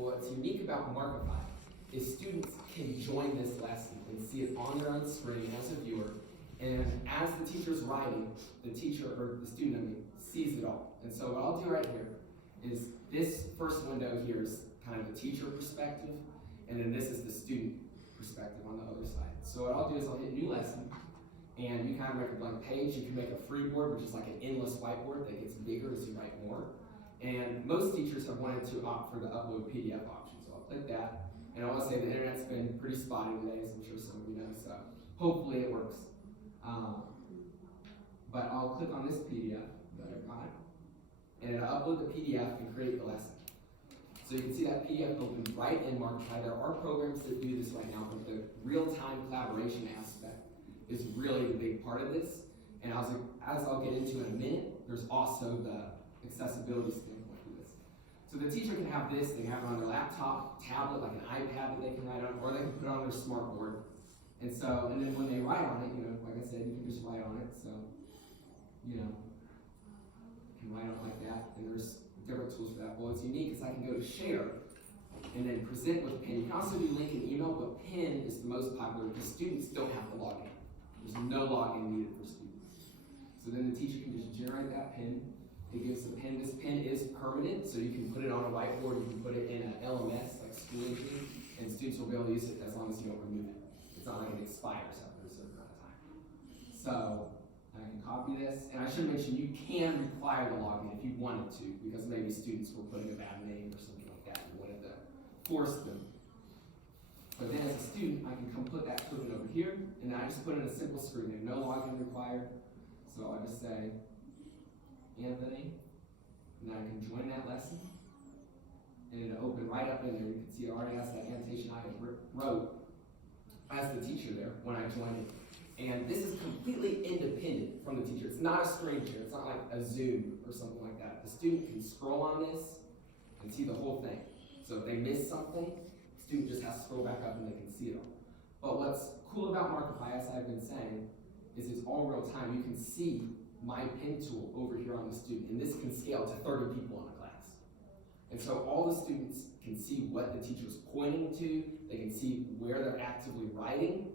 But what's unique about Markify is students can join this lesson and see it on their own screen as a viewer. And as the teacher's writing, the teacher, or the student, I mean, sees it all. And so what I'll do right here is this first window here is kind of the teacher perspective, and then this is the student perspective on the other side. So what I'll do is I'll hit new lesson, and you kind of make a blank page. You can make a freeboard, which is like an endless whiteboard that gets bigger as you write more. And most teachers have wanted to opt for the upload PDF option. So I'll click that. And I want to say the internet's been pretty spotty today, as I'm sure some of you know, so hopefully it works. But I'll click on this PDF that I've got, and it'll upload the PDF and create the lesson. So you can see that PDF open right in Markify. There are programs that do this right now, but the real-time collaboration aspect is really the big part of this. And as I'll get into in a minute, there's also the accessibility standpoint for this. So the teacher can have this, they can have it on their laptop, tablet, like an iPad that they can write on, or they can put it on their smartboard. And then when they write on it, like I said, you can just write on it. So, you can write on it like that. And there's different tools for that. Well, what's unique is I can go to share and then present with Pin. You can also do link and email, but Pin is the most popular because students don't have to log in. There's no login needed for students. So then the teacher can just generate that pin. It gives the pin. This pin is permanent, so you can put it on a whiteboard. You can put it in an LMS, like school engine, and students will be able to use it as long as you don't remove it. It's not like it expires after a certain amount of time. So I can copy this, and I should mention you can require the login if you wanted to, because maybe students were putting a bad name or something like that and wanted to force them. But then as a student, I can come put that token over here, and then I just put in a simple screen. There's no login required. So I'll just say Anthony, and then I can join that lesson. And it'll open right up in there. You can see it already has that annotation I wrote as the teacher there when I joined it. And this is completely independent from the teacher. It's not a screen share. It's not like a Zoom or something like that. The student can scroll on this and see the whole thing. So if they miss something, the student just has to scroll back up and they can see it all. But what's cool about Markify, as I've been saying, is it's all real time. You can see my pin tool over here on the student, and this can scale to 30 people in a class. And so all the students can see what the teacher is pointing to, they can see where they're actively writing,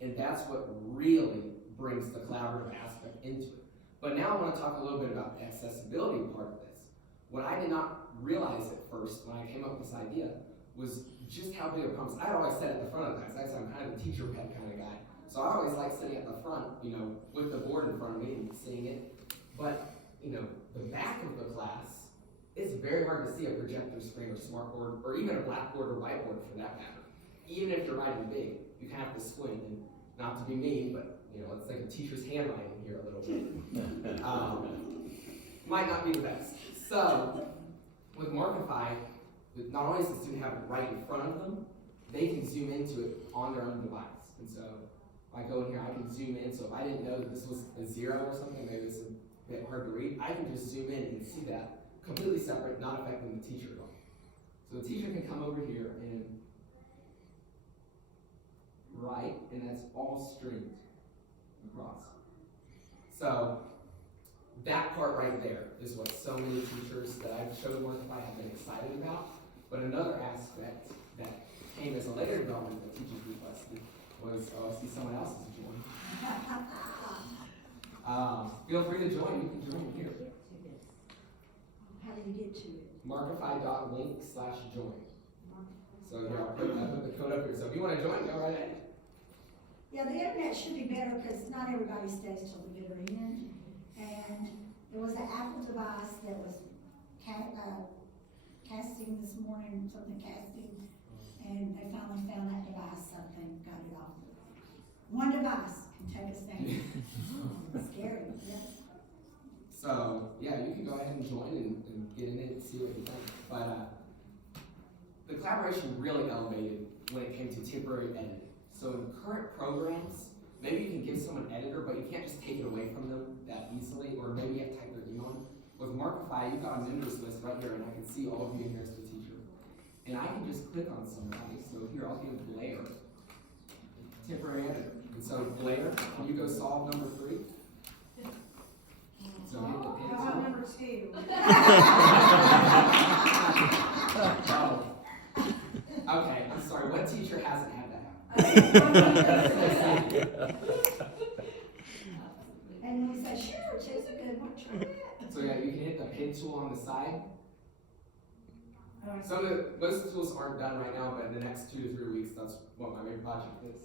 and that's what really brings the collaborative aspect into it. But now I want to talk a little bit about the accessibility part of this. What I did not realize at first when I came up with this idea was just how big a problem. I always sat at the front of the class. I'm kind of a teacher pet kind of guy. So I always like sitting at the front, with the board in front of me and seeing it. But, the back of the class, it's very hard to see a projector screen or smartboard, or even a blackboard or whiteboard for that matter. Even if you're writing big, you kind of have to squint, and not to be mean, but it's like a teacher's handwriting here a little bit. Might not be the best. So, with Markify, not only does the student have it right in front of them, they can zoom into it on their own device. And so, if I go in here, I can zoom in. So if I didn't know that this was a 0 or something, maybe it's a bit hard to read, I can just zoom in and see that completely separate, not affecting the teacher at all. So the teacher can come over here and write, and that's all streamed across. So that part right there is what so many teachers that I've showed Markify have been excited about. But another aspect that came as a later development that teachers requested was, I see someone else has joined. Feel free to join. You can join here. How do you get to it? Markify.link/join. So here, I'll put the code up here. So if you want to join, go right ahead. Yeah, the internet should be better because not everybody stays till the bitter end. And there was an Apple device that was casting this morning, and they finally found that device, so they got it off. One device can take us down. Scary, yeah. So, yeah, you can go ahead and join and get in it and see what you think. But the collaboration really elevated when it came to temporary editing. So in current programs, maybe you can give someone an editor, but you can't just take it away from them that easily, or maybe you have to type their email in. With Markify, you've got a members list right here, and I can see all of you in here as the teacher. And I can just click on somebody. So here, I'll give Blair temporary editor. And so Blair, can you go solve number 3? So hit the pin How about tool. number 2? Okay, I'm sorry, what teacher hasn't had that? And we say, sure, choose a good one, try it. So yeah, you can hit the pin tool on the side. Most tools aren't done right now, but in the next 2 to 3 weeks, that's what my main project is.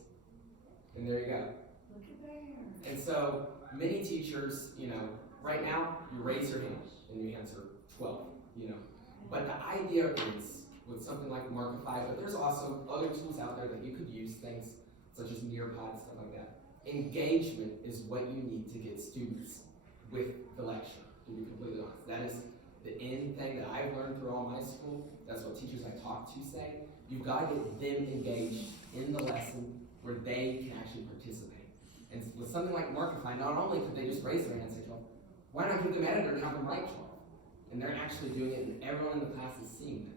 And there you go. Look at there. And so many teachers, right now, you raise your hand and you answer 12, But the idea is, with something like Markify, but there's also other tools out there that you could use, things such as Nearpod, stuff like that. Engagement is what you need to get students with the lecture, to be completely honest. That is the end thing that I've learned through all my school. That's what teachers I talk to say. You've got to get them engaged in the lesson where they can actually participate. And with something like Markify, not only could they just raise their hand and say, well, why not give them editor and have them write 12? And they're actually doing it, and everyone in the class is seeing this.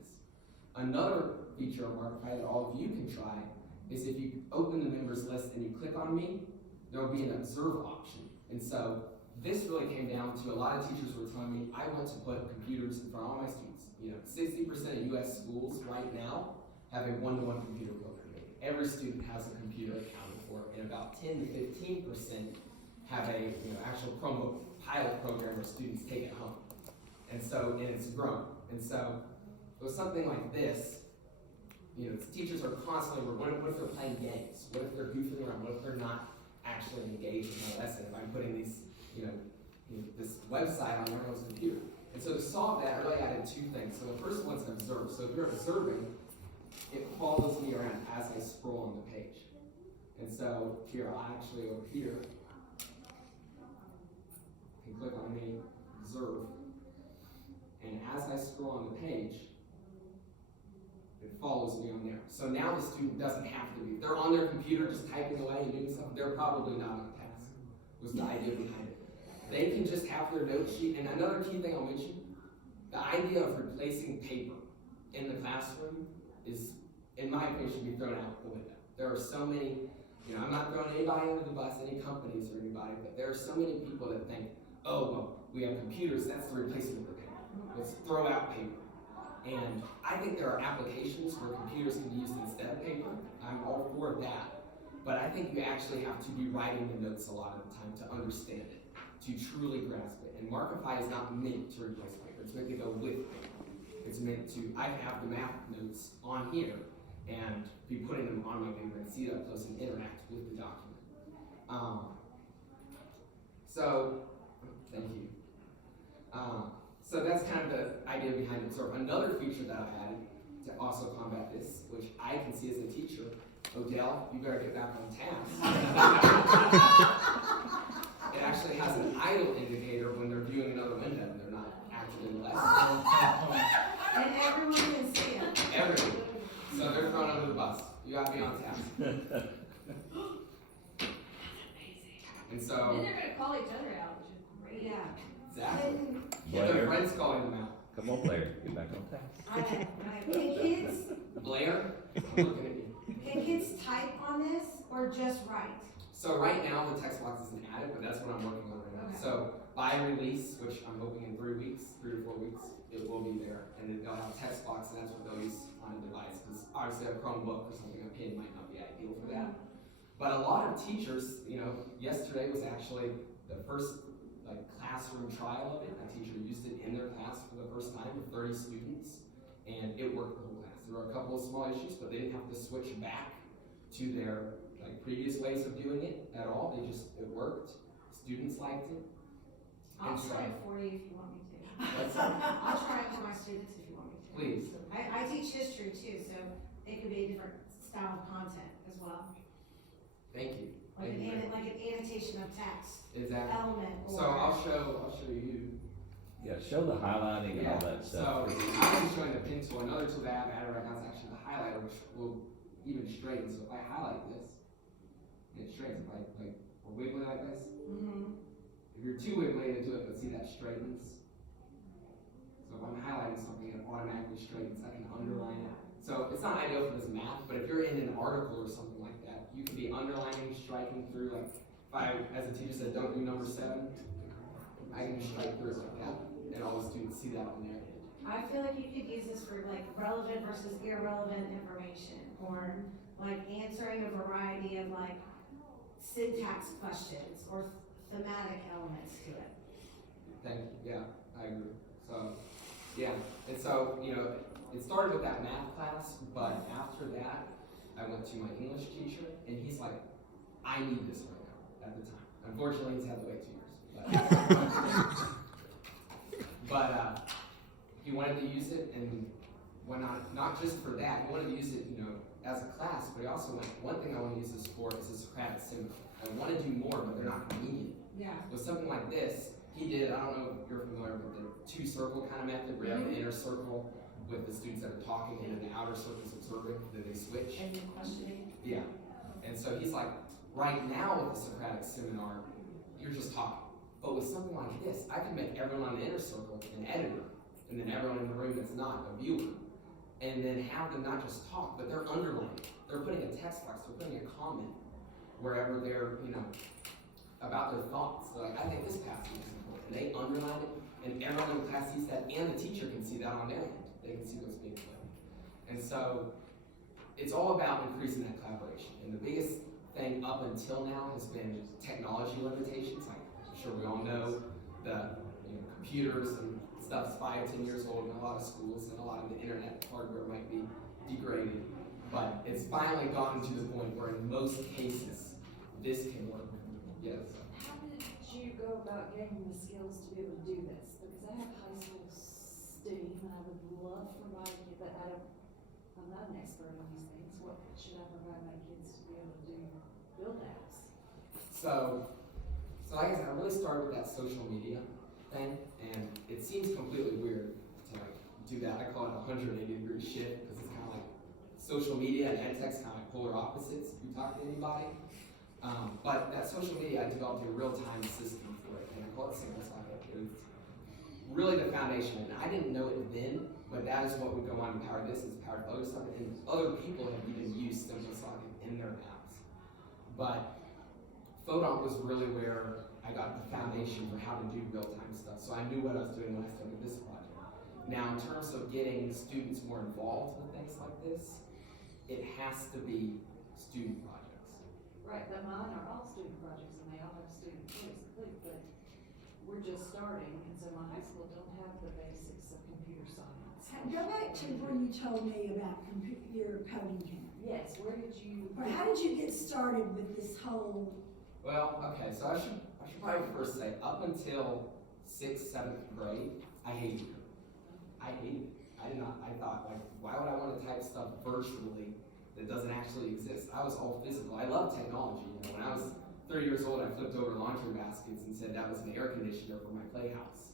Another feature of Markify that all of you can try is if you open the members list and you click on me, there will be an observe option. And so this really came down to a lot of teachers were telling me, I want to put computers in front of all my students. 60% of US schools right now have a one-to-one computer program. Every student has a computer accounted for, and about 10 to 15% have a actual Chromebook pilot program where students take it home. And so, and it's grown. And so, with something like this, teachers are constantly, what if they're playing games? What if they're goofing around? What if they're not actually engaged in my lesson? If I'm putting these, this website on everyone's computer. And so to solve that, I really added 2 things. So the first one's observe. So if you're observing, it follows me around as I scroll on the page. And so here, I'll actually over here, can click on me, observe. And as I scroll on the page, it follows me on there. So now the student doesn't have to be. If they're on their computer just typing away and doing stuff, they're probably not on task, was the idea behind it. They can just have their note sheet. And another key thing I'll mention, the idea of replacing paper in the classroom is, in my opinion, should be thrown out the window. There are so many, I'm not throwing anybody under the bus, any companies or anybody, but there are so many people that think, oh, well, we have computers, that's the replacement for paper. Let's throw out paper. And I think there are applications where computers can be used instead of paper. I'm all for that. But I think you actually have to be writing the notes a lot of the time to understand it, to truly grasp it. And Markify is not meant to replace paper. It's meant to go with paper. It's meant to, I have the math notes on here and be putting them on my paper and see it up close and interact with the document. Thank you. So that's kind of the idea behind Observe. Another feature that I've added to also combat this, which I can see as a teacher, Odell, you better get back on task. It actually has an idle indicator when they're viewing another window and they're not actually in the lesson. And everyone can see it. Everyone. So they're thrown under the bus. You gotta be on task. And so. Then they're gonna call each other out, which is great. Yeah. Exactly. Blair. Get their friends calling them out. Come on, Blair, get back on task. Can kids, Blair, I'm looking at you. can kids type on this or just write? So right now the text box isn't added, but that's what I'm working on right now. Okay. So by release, which I'm hoping in 3 weeks, 3 to 4 weeks, it will be there, and then they'll have a text box, and that's what they'll use on a device. Because obviously a Chromebook or something, a pen might not be ideal for that. But a lot of teachers, yesterday was actually the first classroom trial of it. A teacher used it in their class for the first time with 30 students, and it worked the whole class. There were a couple of small issues, but they didn't have to switch back to their previous ways of doing it at all. It worked. Students liked it. I'll And so- try it for you if you want me to. What's that? I'll try it for my students if you want me to. Please. I teach history too, so it could be a different style of content as well. Thank you. Like Thank you very much. like an annotation of text, Exactly. element, or. So I'll show you. Yeah, show the highlighting and all that stuff. So I'm showing the pen tool. Another tool that I have added right now is actually the highlighter, which will even straighten. So if I highlight this, it straightens. If I we're wiggling like this, if you're too wiggly into it, but see that straightens. So if I'm highlighting something, it automatically straightens. I can underline it. So it's not ideal for this math, but if you're in an article or something like that, you could be underlining, striking through. Like if I, as a teacher said, don't do number 7, I can just strike through it like that, and all the students see that on there. I feel like you could use this for like relevant versus irrelevant information, or like answering a variety of like syntax questions or thematic elements to it. Thank you. Yeah, I agree. So, yeah, and so, you know, it started with that math class, but after that, I went to my English teacher, and he's like, I need this right now at the time. Unfortunately, he's had to wait 2 years. But he wanted to use it, and went on, not just for that, he wanted to use it, you know, as a class, but he also went, one thing I want to use this for is a Socratic seminar. I want to do more, but they're not convenient. Yeah. With something like this, he did, I don't know if you're familiar with the two-circle kind of method, where you have the inner circle with the students that are talking, and then the outer circle's observing, then they switch. And you're questioning. Yeah. And so he's like, right now with the Socratic seminar, you're just talking. But with something like this, I can make everyone on the inner circle an editor, and then everyone in the room that's not a viewer. And then have them not just talk, but they're underlining. They're putting a text box, they're putting a comment wherever they're, you know, about their thoughts. So like, I think this passage is important. And they underline it, and everyone in the class sees that, and the teacher can see that on their end. They can see what's being put. And so it's all about increasing that collaboration. And the biggest thing up until now has been technology limitations. Like, I'm sure we all know the computers and stuff's 5, 10 years old in a lot of schools, and a lot of the internet hardware might be degraded. But it's finally gotten to the point where in most cases, this can work. Yes. How did you go about gaining the skills to be able to do this? Because I have high school students, and I would love for my kids, but I'm not an expert on these things. What should I provide my kids to be able to build apps? So like I said, I really started with that social media thing, and it seems completely weird to like do that. I call it a 180-degree shift, because it's kind of like social media and ed tech's kind of like polar opposites if you talk to anybody. But that social media, I developed a real-time system for it, and I call it Sample Slack. It's really the foundation, and I didn't know it then, but that is what would go on to power this, is powered other stuff, and other people have even used Simple Slack in their apps. But Photon was really where I got the foundation for how to do real-time stuff, so I knew what I was doing when I started this project. Now, in terms of getting students more involved with things like this, it has to be student projects. Right, but mine are all student projects, and they all have student quiz complete, but we're just starting, and so my high school don't have the basics of computer science. Go back to where you told me about your coding camp. Yes, where did you? Or how did you get started with this whole? Well, okay, so I should probably first say, up until 6th, 7th grade, I hated it. I thought, like, why would I want to type stuff virtually that doesn't actually exist? I was all physical. I love technology. You know, when I was 3 years old, I flipped over laundry baskets and said that was an air conditioner for my playhouse.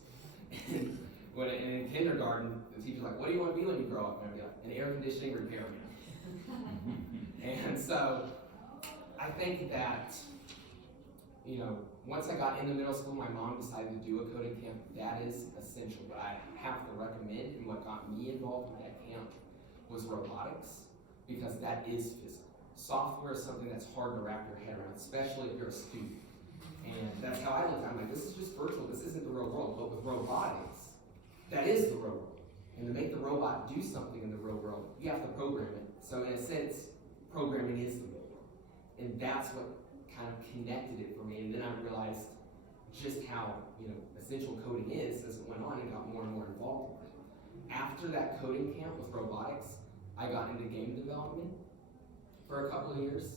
And in kindergarten, the teacher's like, what do you want to be when you grow up? And I'd be like, an air conditioning repairman. And so I think that, you know, once I got into middle school, my mom decided to do a coding camp. That is essential, but I have to recommend, and what got me involved in that camp was robotics, because that is physical. Software is something that's hard to wrap your head around, especially if you're a student. And that's how I looked at it. I'm like, this is just virtual, this isn't the real world. But with robotics, that is the real world. And to make the robot do something in the real world, you have to program it. So in a sense, programming is the real world. And that's what kind of connected it for me. And then I realized just how, you know, essential coding is as it went on, and got more and more involved with it. After that coding camp with robotics, I got into game development for a couple of years,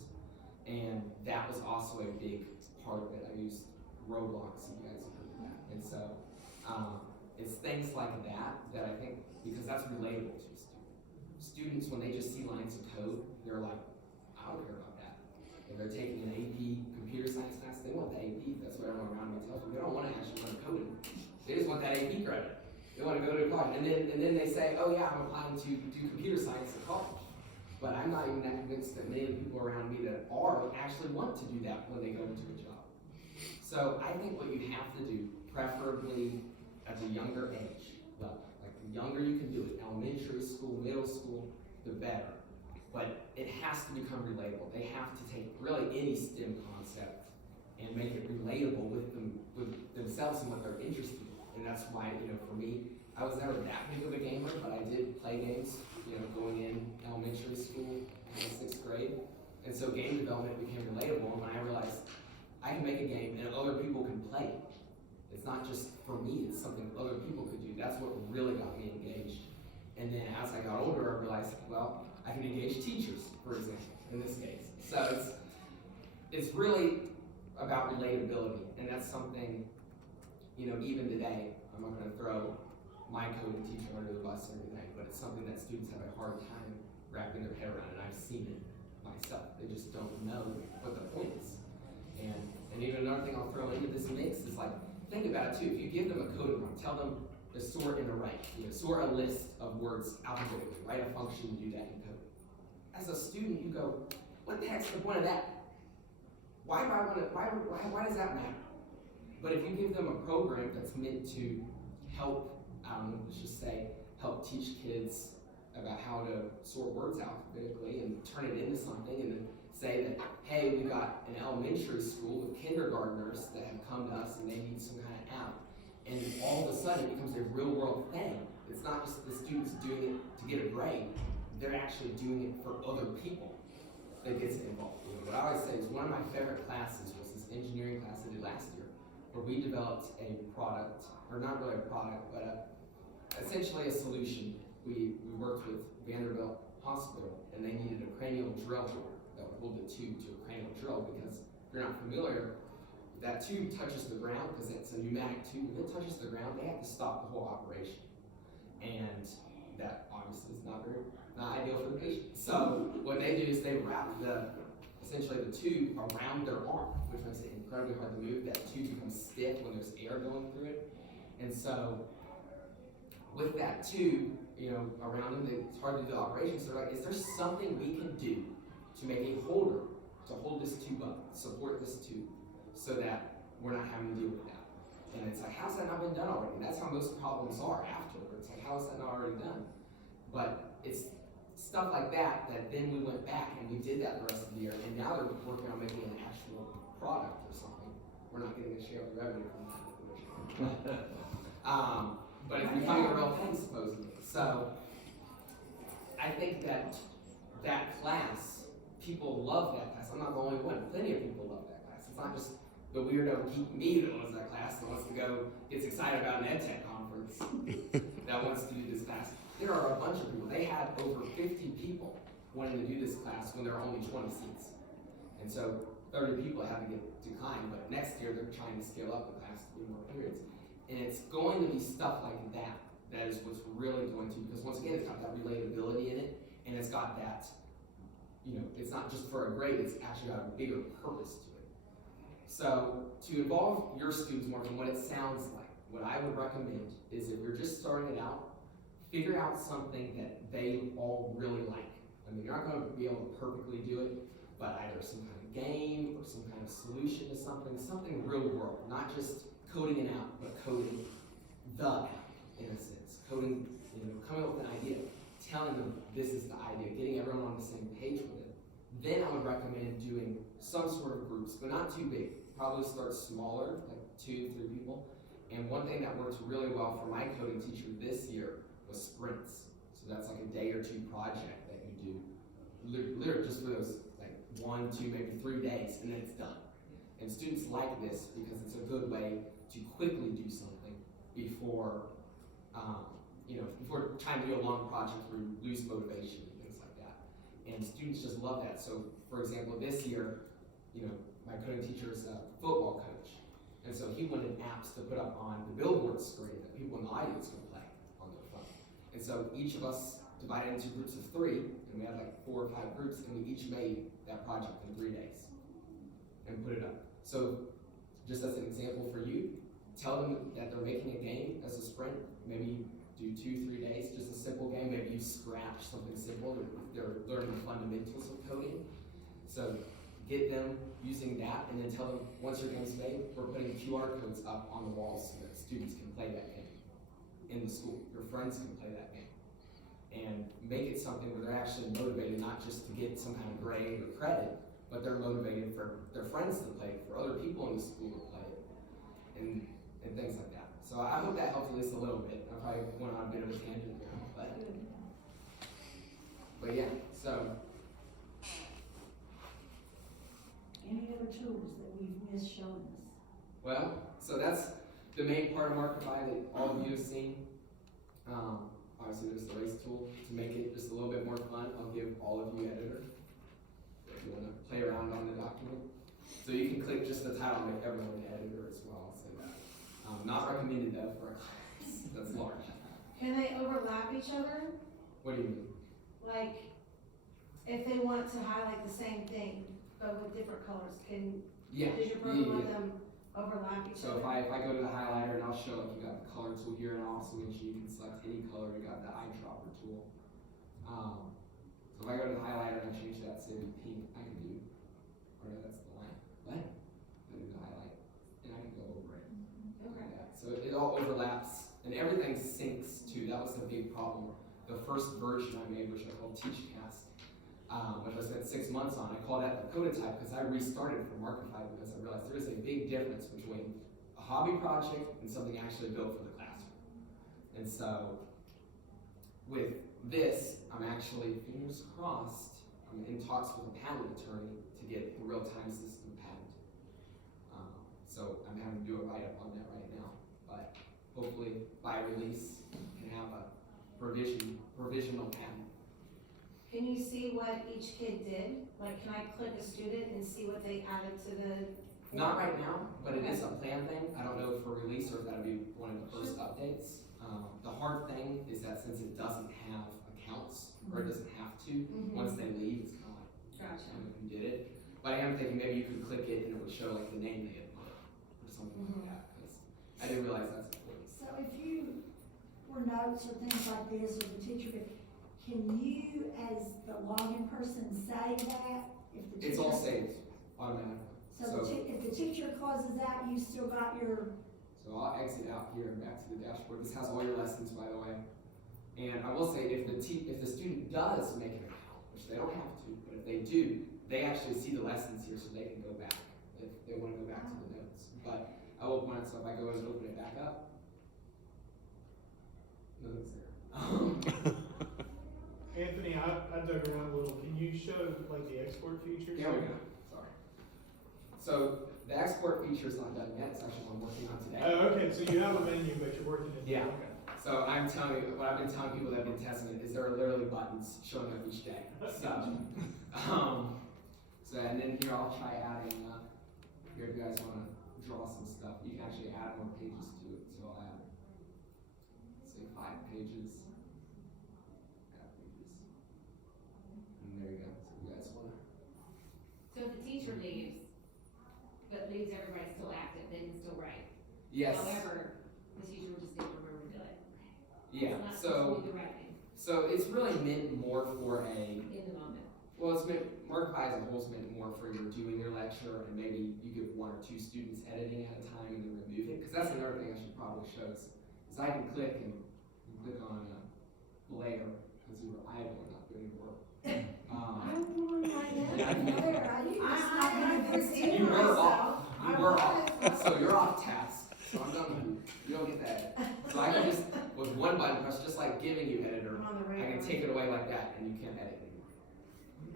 and that was also a big part of it. I used Roblox, you guys have heard of that. And so it's things like that that I think, because that's relatable to a student. Students, when they just see lines of code, they're like, I don't care about that. If they're taking an AP computer science class, they want the AP. That's what everyone around me tells me. They don't want to actually learn coding. They just want that AP credit. They want to go to college. And then they say, oh yeah, I'm applying to do computer science at college. But I'm not even that convinced that many of the people around me that are actually want to do that when they go into a job. So I think what you have to do, preferably at the younger age level, like the younger you can do it, elementary school, middle school, the better. But it has to become relatable. They have to take really any STEM concept and make it relatable with themselves and what they're interested in. And that's why, you know, for me, I was never that big of a gamer, but I did play games, going in elementary school in 6th grade. And so game development became relatable when I realized I can make a game and other people can play it. It's not just for me, it's something other people could do. That's what really got me engaged. And then as I got older, I realized, well, I can engage teachers, for example, in this case. So it's really about relatability, and that's something, even today, I'm not gonna throw my coding teacher under the bus and everything, but it's something that students have a hard time wrapping their head around, and I've seen it myself. They just don't know what the point is. And even another thing I'll throw into this mix is like, think about it too. If you give them a coding prompt, tell them to sort and array, sort a list of words alphabetically, write a function, do that in code. As a student, you go, what the heck's the point of that? Why does that matter? But if you give them a program that's meant to help, let's just say, help teach kids about how to sort words alphabetically and turn it into something, and then say that, hey, we got an elementary school with kindergartners that have come to us and they need some kind of app, and all of a sudden it becomes a real world thing. It's not just the students doing it to get a grade, they're actually doing it for other people that gets involved. What I always say is one of my favorite classes was this engineering class I did last year, where we developed a product, or not really a product, but essentially a solution. We worked with Vanderbilt Hospital, and they needed a cranial drill that would hold the tube to a cranial drill, because if you're not familiar, that tube touches the ground, because it's a pneumatic tube. If it touches the ground, they have to stop the whole operation. And that obviously is not ideal for the patient. So what they do is they wrap essentially the tube around their arm, which makes it incredibly hard to move. That tube becomes stiff when there's air going through it. And so with that tube, around them, it's hard to do the operation. So they're like, is there something we can do to make a holder to hold this tube up, support this tube, so that we're not having to deal with that? And it's like, how's that not been done already? And that's how most problems are afterwards. Like, how is that not already done? But it's stuff like that then we went back and we did that the rest of the year, and now they're working on making an actual product or something. We're not getting a share of the revenue from that. But it's becoming a real thing, supposedly. So I think that class, people love that class. I'm not the only one. Plenty of people love that class. It's not just the weirdo geek me that loves that class, that wants to go, gets excited about an EdTech conference, that wants to do this class. There are a bunch of people. They had over 50 people wanting to do this class when there are only 20 seats. And so 30 people had to get declined, but next year they're trying to scale up the class to do more periods. And it's going to be stuff like that that is what's really going to, because once again, it's got that relatability in it, and it's got that, it's not just for a grade, it's actually got a bigger purpose to it. So to involve your students more from what it sounds like, what I would recommend is if you're just starting it out, figure out something that they all really like. I mean, you're not going to be able to perfectly do it, but either some kind of game or some kind of solution to something real world, not just coding it out, but coding the app, in a sense. Coding, coming up with an idea, telling them this is the idea, getting everyone on the same page with it. Then I would recommend doing some sort of groups, but not too big. Probably start smaller, like 2, 3 people. And one thing that worked really well for my coding teacher this year was sprints. So that's like a day or 2 project that you do, literally just for those like 1, 2, maybe 3 days, and then it's done. And students like this because it's a good way to quickly do something before, before trying to do a long project where you lose motivation and things like that. And students just love that. So, for example, this year, my coding teacher is a football coach, and so he wanted apps to put up on the billboard screen that people in the audience could play on their phone. And so each of us divided into groups of 3, and we had like 4 or 5 groups, and we each made that project in 3 days and put it up. So just as an example for you, tell them that they're making a game as a sprint. Maybe do 2, 3 days, just a simple game. Maybe you scratch something simple. They're learning the fundamentals of coding. So get them using that, and then tell them once your game's made, we're putting QR codes up on the walls so that students can play that game in the school. Your friends can play that game. And make it something where they're actually motivated, not just to get some kind of grade or credit, but they're motivated for their friends to play it, for other people in the school to play it, and things like that. So I hope that helps at least a little bit. I probably went on a bit of a tangent there, but yeah, so. Any other tools that we've missed showing us? Well, so that's the main part of Markify that all of you have seen. Obviously there's the race tool to make it just a little bit more fun. I'll give all of you editor if you want to play around on the document. So you can click just the title and make everyone an editor as well. So that, not recommended though for a class that's large. Can they overlap each other? What do you mean? Like, if they want to highlight the same thing, but with different colors, Yeah. does your program let them overlap each So other? if I go to the highlighter and I'll show like you got the color tool here, and I'll also mention you can select any color. You got the eyedropper tool. So if I go to the highlighter and I change that to pink, I can do, or no, that's the line. What? I do the highlight, and I can go over it. Okay. Like that. So it all overlaps, and everything syncs too. That was the big problem. The first version I made, which I called TeachCast, which I spent 6 months on, I called that the prototype because I restarted from Markify because I realized there is a big difference between a hobby project and something actually built for the classroom. And so with this, I'm actually, fingers crossed, I'm in talks with a patent attorney to get the real-time system patent. So I'm having to do a write-up on that right now, but hopefully by release, can have a provisional patent. Can you see what each kid did? Like, can I click a student and see what they added to the? Not right now, but it is a plan thing. I don't know for release or if that'll be one of the first updates. The hard thing is that since it doesn't have accounts, or it doesn't have to, once they leave, it's gone. Gotcha. Who did it. But I am thinking maybe you could click it and it would show like the name they had put, or something like that, because I didn't realize that's important. So if you, for notes or things like this, or the teacher, can you, as the login person, save that? If the It's teacher- all saved automatically. So if the teacher closes out, you still got your, So I'll exit out here and back to the dashboard. This has all your lessons, by the way. And I will say, if the student does make an account, which they don't have to, but if they do, they actually see the lessons here, so they can go back if they want to go back to the notes. But I will point out, so if I go and open it back up, nothing's there. Anthony, I dug around a little. Can you show like the export features? There we go. Sorry. So the export feature is not done yet. It's actually what I'm working on today. Oh, okay, so you have a menu, but you're working it. Yeah. Okay. So I'm telling you, what I've been telling people that have been testing it is there are literally buttons showing up each day. So, and then here I'll try adding, here if you guys want to draw some stuff, you can actually add more pages to it. So I'll add, say 5 pages. Add pages. And there you go. So you guys want to. So if the teacher leaves, but leaves everybody still active, they can still write. Yes. However, the teacher will just need to remember to do it. Yeah. It's not So, supposed to be the writing so it's really meant more for a, in the moment. well, it's meant, Markify as a whole is meant more for you're doing your lecture and maybe you give 1 or 2 students editing at a time and then remove it. Because that's another thing I should probably show is I can click and click on layer because you were idle and not doing your work. I'm doing right now. Yeah, there, are you? It's not I gonna can be- see You were myself. off. You were off. So you're off task. So I'm done with you. You don't get that. So I can just, with one button press, just like giving you editor, I'm on the I radar. can take it away like that and you can't edit anymore.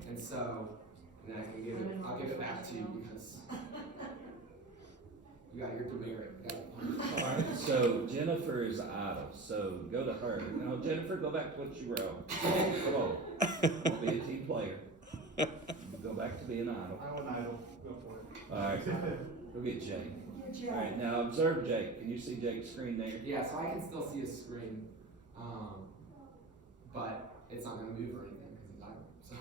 And so, then I can give it, I'll give it back to you because you got your demerit. You got it. Alright, so Jennifer is idle, so go to her. Now Jennifer, go back to what you wrote. Come on, don't be a team player. Go back to being idle. I'm an idol. Go for it. Alright, go get Jake. Good job. Alright, now observe Jake. Can you see Jake's screen there? Yeah, so I can still see a screen, but it's not gonna move or anything because it's idle, so.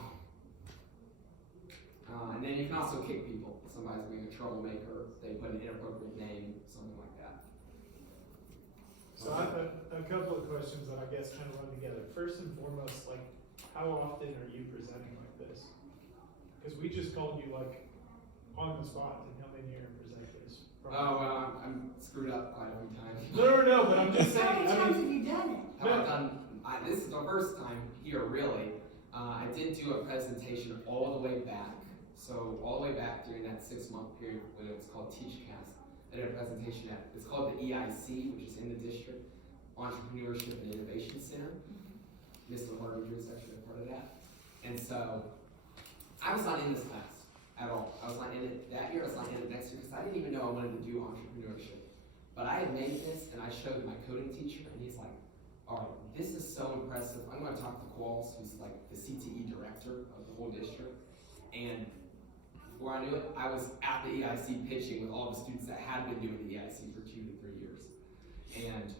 And then you can also kick people. If somebody's being a troublemaker, they put an inappropriate name, something like that. So I have a couple of questions that I guess kind of run together. First and foremost, like, how often are you presenting like this? Because we just called you like on the spot to come in here and present this. Oh, well, I'm screwed up quite a few times. No, but I'm just saying. How many I times mean, have you done it? Have I done, this is the first time here, really. I did do a presentation all the way back. So all the way back during that 6-month period when it was called TeachCast, I did a presentation at, it's called the EIC, which is in the district, Entrepreneurship and Innovation Center. Mr. Harbinger is actually a part of that. And so, I was not in this class at all. I was not in it that year, I was not in it next year, because I didn't even know I wanted to do entrepreneurship. But I had made this, and I showed my coding teacher, and he's like, all right, this is so impressive. I'm gonna talk to Qualls, who's like the CTE director of the whole district. And before I knew it, I was at the EIC pitching with all the students that had been doing the EIC for 2 to 3 years. And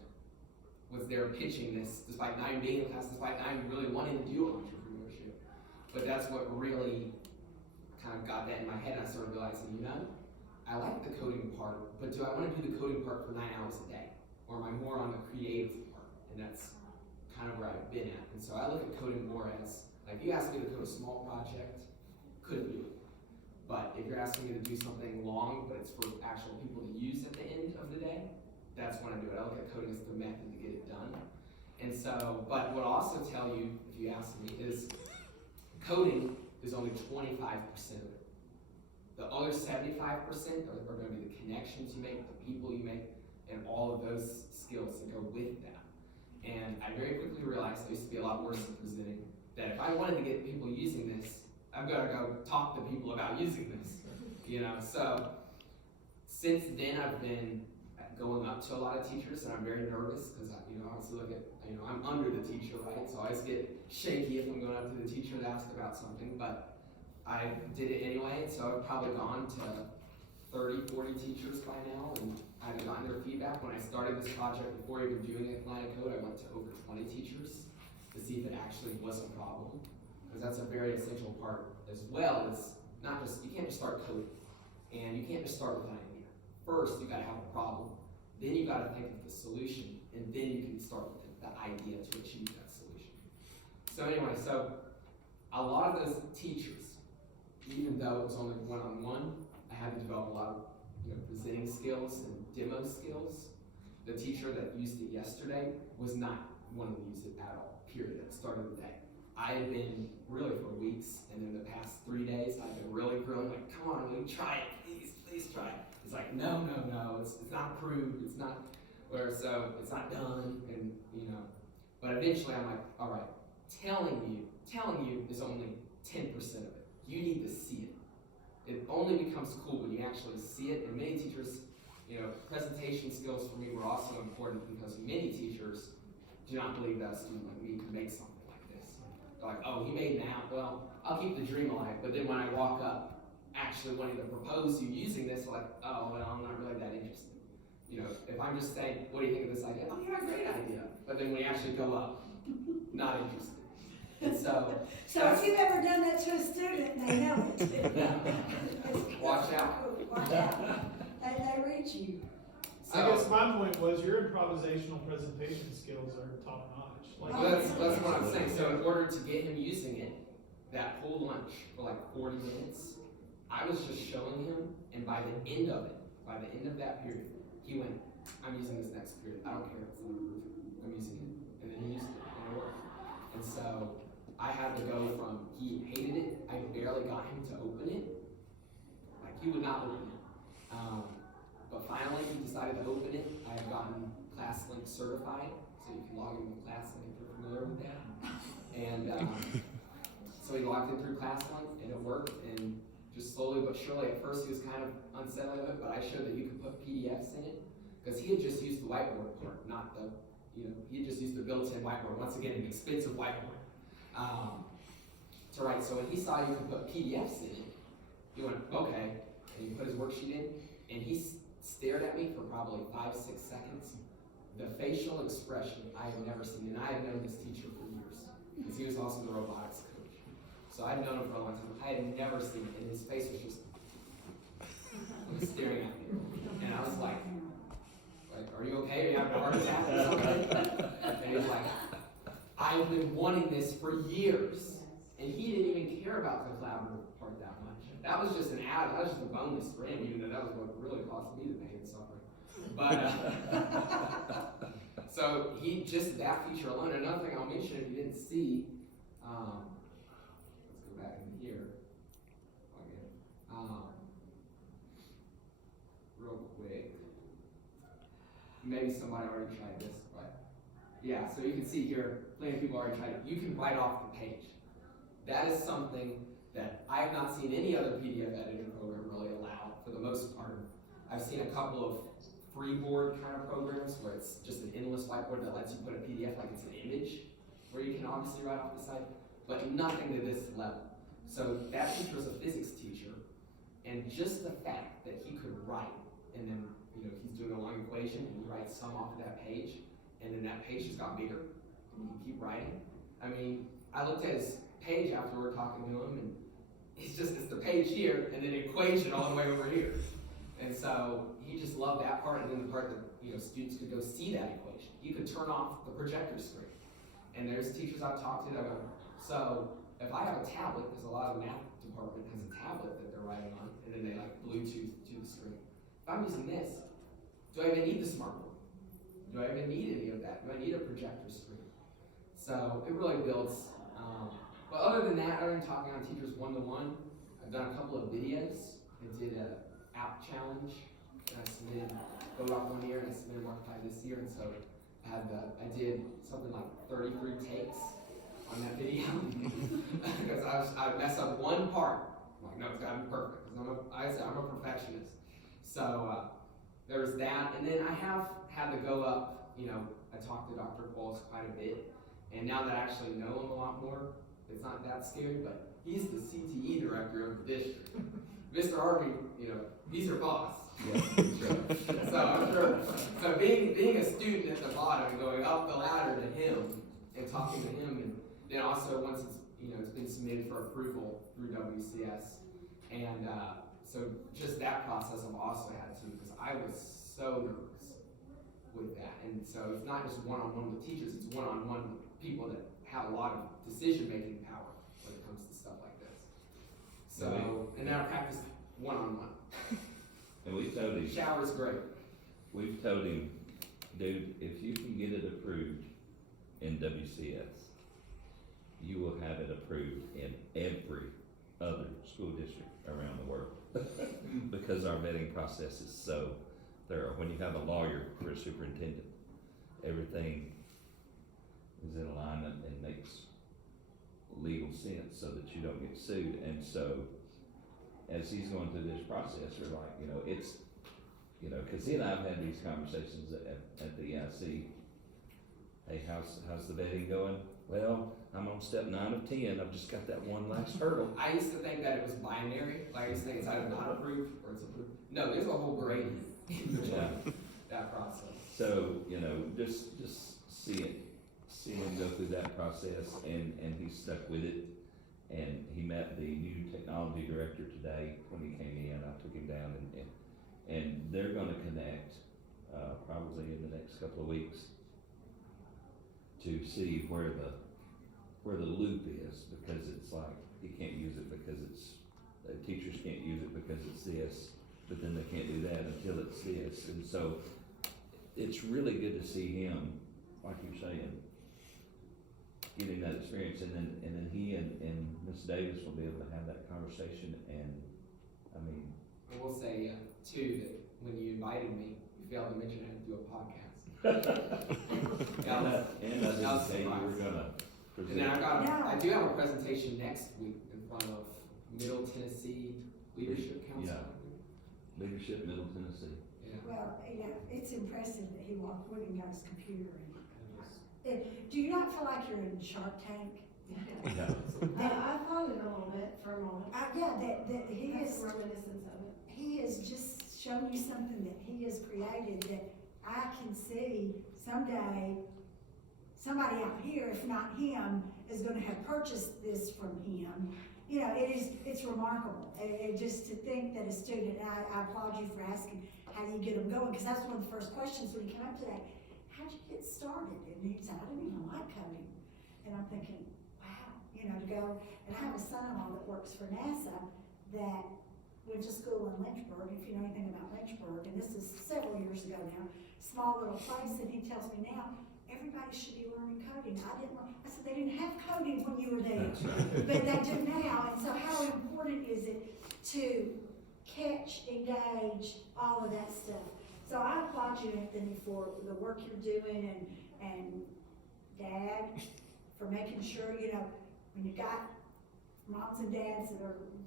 was there pitching this, despite not even being in class, despite not even really wanting to do entrepreneurship. But that's what really kind of got that in my head, and I started realizing, you know, I like the coding part, but do I want to do the coding part for 9 hours a day? Or am I more on the creative part? And that's kind of where I've been at. And so I look at coding more as, like, if you ask me to code a small project, couldn't do it. But if you're asking me to do something long, but it's for actual people to use at the end of the day, that's when I do it. I look at coding as the method to get it done. And so, but what I'll also tell you, if you ask me, is coding is only 25% of it. The other 75% are going to be the connections you make, the people you make, and all of those skills that go with that. And I very quickly realized I used to be a lot worse at presenting, that if I wanted to get people using this, I've got to go talk to people about using this, you know? So since then, I've been going up to a lot of teachers, and I'm very nervous because I obviously look at, I'm under the teacher, right? So I always get shaky if I'm going up to the teacher to ask about something, but I did it anyway. So I've probably gone to 30, 40 teachers by now, and I've gotten their feedback. When I started this project, before even doing a line of code, I went to over 20 teachers to see if it actually was a problem. Because that's a very essential part as well. It's not just, you can't just start coding, and you can't just start with an idea. First, you gotta have a problem, then you gotta think of the solution, and then you can start with the idea to achieve that solution. So anyway, so a lot of those teachers, even though it was only one-on-one, I had to develop a lot of presenting skills and demo skills. The teacher that used it yesterday was not wanting to use it at all, period, at the start of the day. I had been really for weeks, and in the past 3 days, I've been really grilling, like, come on, will you try it, please try it. It's like, no, it's not approved, it's not, or so, it's not done, and but eventually I'm like, all right, telling you is only 10% of it. You need to see it. It only becomes cool when you actually see it, and many teachers, presentation skills for me were also important because many teachers do not believe that a student like me can make something like this. They're like, oh, he made an app, well, I'll keep the dream alive, but then when I walk up actually wanting to propose you using this, like, oh, well, I'm not really that interested. If I'm just saying, what do you think of this idea? Oh, yeah, great idea. But then when you actually go up, not interested. And so if you've ever done that to a student, they know it. Watch out. Watch out. They reach you. So, I guess my point was your improvisational presentation skills are top notch. well, that's what I'm saying. So in order to get him using it, that whole lunch for like 40 minutes, I was just showing him, and by the end of that period, he went, I'm using this next period. I don't care if it's not approved. I'm using it. And then he used it, and it worked. And so I had to go from, he hated it, I barely got him to open it. Like, he would not open it. But finally, he decided to open it. I have gotten ClassLink certified, so you can log in with ClassLink if you're familiar with that. And so he logged in through ClassLink, and it worked. And just slowly but surely, at first he was kind of unsettling of it, but I showed that you could put PDFs in it, because he had just used the whiteboard part, not the, he had just used the built-in whiteboard, once again, an expensive whiteboard, to write. So when he saw you could put PDFs in it, he went, okay, and he put his worksheet in, and he stared at me for probably 5-6 seconds. The facial expression I have never seen, and I have known this teacher for years, because he was also the robotics coach. So I've known him for a long time. I had never seen it, and his face was just staring at me. And I was like, are you okay? Are you having a heart attack or something? And he was like, I've been wanting this for years. And he didn't even care about the collaborative part that much. That was just an add, that was just a bonus for him, even though that was what really cost me the pain and suffering. But, so he just, that feature alone. Another thing I'll mention, if you didn't see, let's go back in here. Okay. Real quick. maybe somebody already tried this, but yeah, so you can see here, plenty of people already tried it. You can write off the page. That is something that I have not seen any other PDF editing program really allow for the most part. I've seen a couple of freeboard kind of programs where it's just an endless whiteboard that lets you put a PDF like it's an image, where you can obviously write off the side, but nothing to this level. So that teacher was a physics teacher, and just the fact that he could write, and then he's doing a long equation and he writes some off of that page, and then that page just got bigger, and he can keep writing. I mean, I looked at his page after we were talking to him, and it's the page here, and then an equation all the way over here. And so he just loved that part, and then the part that students could go see that equation. You could turn off the projector screen. And there's teachers I've talked to that go, so if I have a tablet, because a lot of the math department has a tablet that they're writing on, and then they like Bluetooth to the screen. If I'm using this, do I even need the smartboard? Do I even need any of that? Do I need a projector screen? So it really builds. But other than that, other than talking on teachers one-to-one, I've done a couple of videos. I did an app challenge, and I submitted Go Rock one year, and I submitted Markify this year, and so I did something like 33 takes on that video because I mess up one part. I'm like, no, it's gotta be perfect because I'm a perfectionist. So there was that, and then I have had to go up. I talked to Dr. Qualls quite a bit, and now that I actually know him a lot more, it's not that scary. But he's the CTE director of the district. Mr. Harvey, he's your boss. Yeah, so I'm sure. So being a student at the bottom and going up the ladder to him and talking to him, and then also once it's been submitted for approval through WCS, and so just that process I've also had to, because I was so nervous with that, and so it's not just one-on-one with teachers; it's one-on-one with people that have a lot of decision-making power when it comes to stuff like this. So, and then I practice one-on-one. And we told him, Shower's great. we've told him, dude, if you can get it approved in WCS, you will have it approved in every other school district around the world. Because our vetting process is so thorough. When you have a lawyer for a superintendent, everything is in alignment and makes legal sense so that you don't get sued. And so, as he's going through this process, we're like, it's, because he and I've had these conversations at the EIC. Hey, how's the vetting going? Well, I'm on step 9 of 10. I've just got that one last hurdle. I used to think that it was binary. Like I used to think it's either not approved or it's approved. No, there's a whole gradient in between that process. So, just see him go through that process, and he's stuck with it. And he met the new technology director today when he came in. I took him down, and they're gonna connect, probably in the next couple of weeks, to see where the loop is, because it's like, you can't use it because teachers can't use it because it's this, but then they can't do that until it's this. And so, it's really good to see him, like you're saying, getting that experience, and then he and Ms. Davis will be able to have that conversation. And I mean, I will say too that when you invited me, you failed to mention I had to do a podcast. and I didn't say you were gonna And then present. I do have a presentation next week in front of Middle Tennessee Leadership Council. Yeah. Leadership, Middle Tennessee. Yeah. Well, it's impressive that he walked with him, got his computer do you not feel like you're in Shark Tank? Yeah. I thought it a little bit for a moment. Yeah, that he That's is, reminiscence of it. he has just shown you something that he has created that I can see someday, somebody out here, if not him, is gonna have purchased this from him. It's remarkable. Just to think that a student, I applaud you for asking, how do you get them going? Because that's one of the first questions when he came up today. How'd you get started? And he said, I didn't even like coding. And I'm thinking, wow, to go, and I have a son-in-law that works for NASA that went to school in Lynchburg, if you know anything about Lynchburg, and this is several years ago now, small little place, and he tells me now, everybody should be learning coding. I said, they didn't have coding when you were there, but they do now. And so how important is it to catch, engage, all of that stuff? So I applaud you, Anthony, for the work you're doing and Dad, for making sure, you know, when you got moms and dads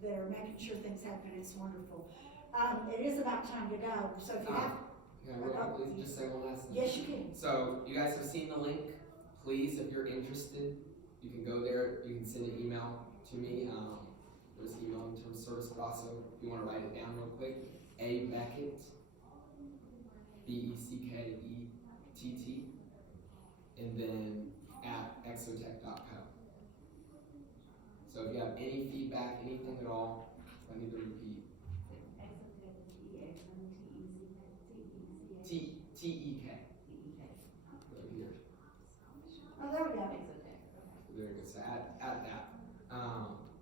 that are making sure things happen, it's wonderful. It is about time to go, so if you have, Yeah, real quickly, just say one last thing. yes, you can. So, you guys have seen the link. Please, if you're interested, you can go there, you can send an email to me. There's email in terms of service, but also, if you wanna write it down real quick, A. Beckett, BECKETT, and then at exotech.co. So if you have any feedback, anything at all, I need to repeat. TEK. Right here. Oh, there we go. There you go. So add that.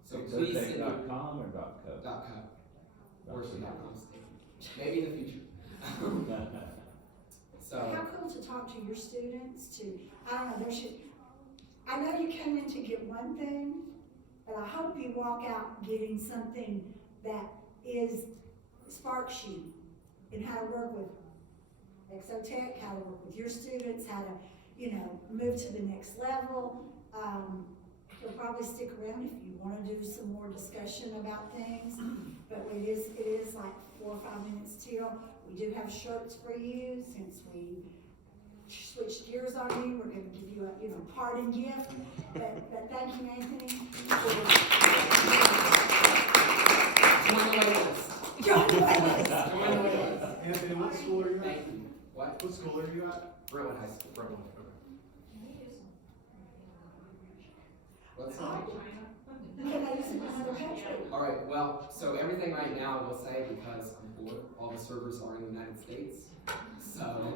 So please send your Exotech.com or .co? .co. Or .com state. Maybe in the future. So How cool to talk to your students, I don't know, I know you came in to get one thing, but I hope you walk out getting something that sparks you in how to work with Exotech, how to work with your students, how to, move to the next level. You'll probably stick around if you wanna do some more discussion about things, but it is like 4 or 5 minutes till. We do have shirts for you, since we switched gears on you, we're gonna give you a parting gift, but thank you, Anthony. join the wait list. Join the wait list. Join the wait list. Anthony, what school are you at? Thank you. What? What school are you at? Brentwood High School. Brentwood. What's Oh. that? Can I use it in another country? Alright, well, so everything right now, I will say, because I'm bored, all the servers are in the United States. So,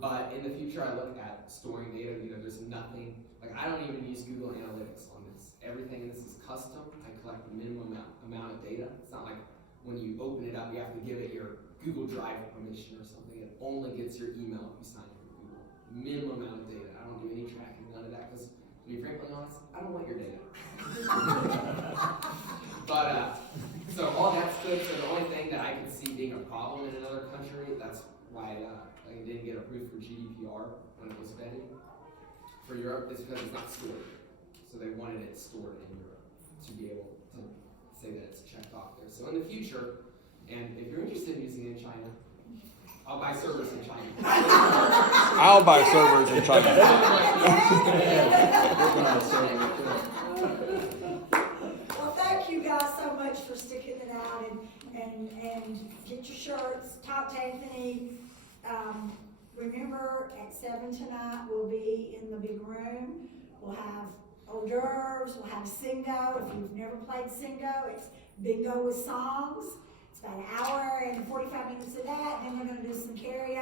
but in the future, I look at storing data, there's nothing, like I don't even use Google Analytics on this. Everything in this is custom. I collect the minimum amount of data. It's not like when you open it up, you have to give it your Google Drive permission or something. It only gets your email if you sign up for Google. Minimum amount of data. I don't do any tracking, none of that, because to be frankly honest, I don't want your data. But, so all that's good. So the only thing that I can see being a problem in another country, that's why I didn't get approved for GDPR when it was vetted for Europe, is because it's not stored. So they wanted it stored in Europe to be able to say that it's checked off there. So in the future, and if you're interested in using it in China, I'll buy servers in China. I'll buy servers in China. Well, thank you guys so much for sticking it out and get your shirts, talk to Anthony. Remember, at 7 tonight, we'll be in the big room. We'll have hors d'oeuvres, we'll have Singo. If you've never played Singo, it's bingo with songs. It's about an hour and 45 minutes of that, and then we're gonna do some karaoke.